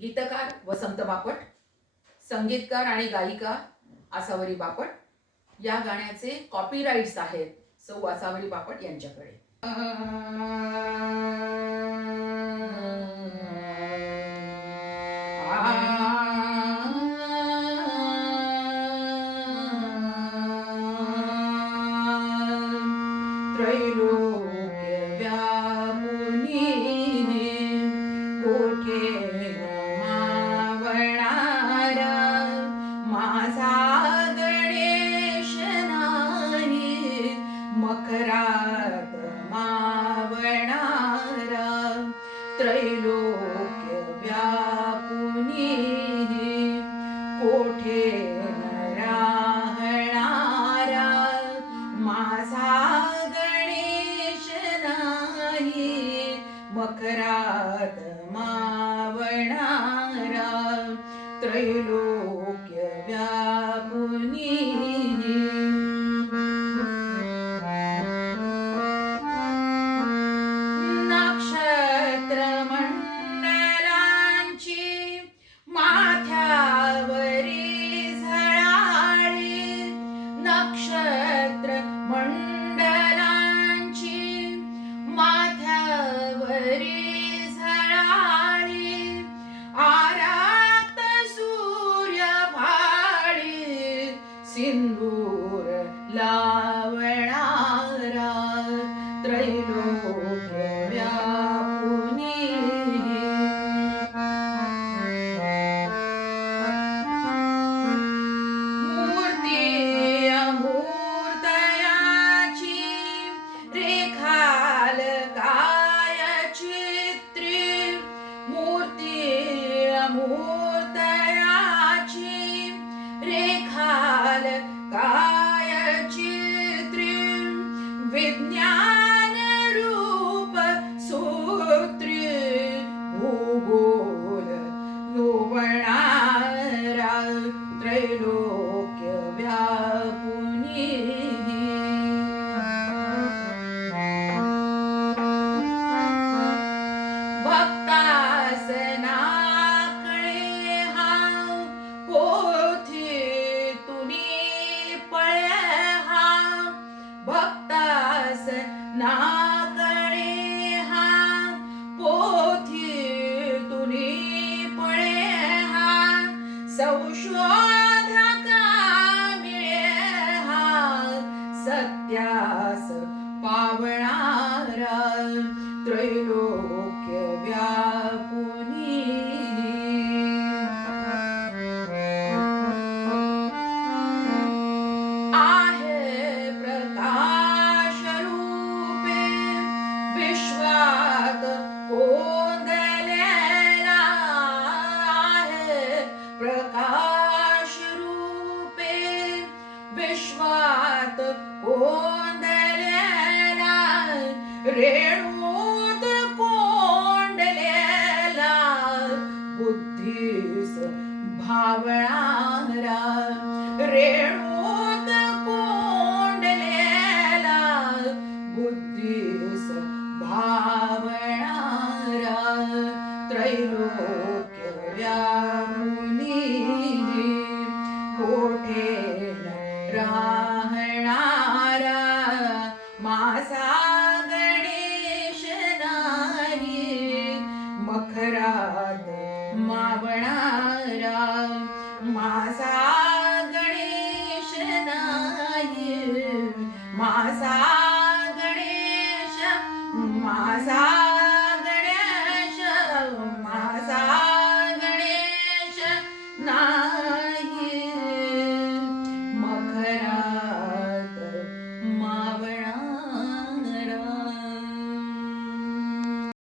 गीतकार वसंत बापट संगीतकार आणि गायिका आसावरी बापट. या गाण्याचे कॉपीराईट्स आहेत सौ आसावरी बापट यांच्याकडे. त्रैलोक्य व्यापुनी कोठे राहणारा? माझा गणेश नाही मकरात मावणारा. त्रैलोक्य त्रैलोक्य भक्तास नाकडे हा पोथी तुम्ही पळे हा संशोधका मिळे हा सत्यास पावणारा त्रैलोक्य व्यापुनी विश्वात कोंदलेला रेणूत कोंडलेला बुद्धीस भावणारा रेणूत कोंडलेला बुद्धीस भावणारा त्रैलोक्य व्यामुनी माझा गणेश नाही. मखरात मावणारा माझा गणेश नाही. माझा गणेश माझा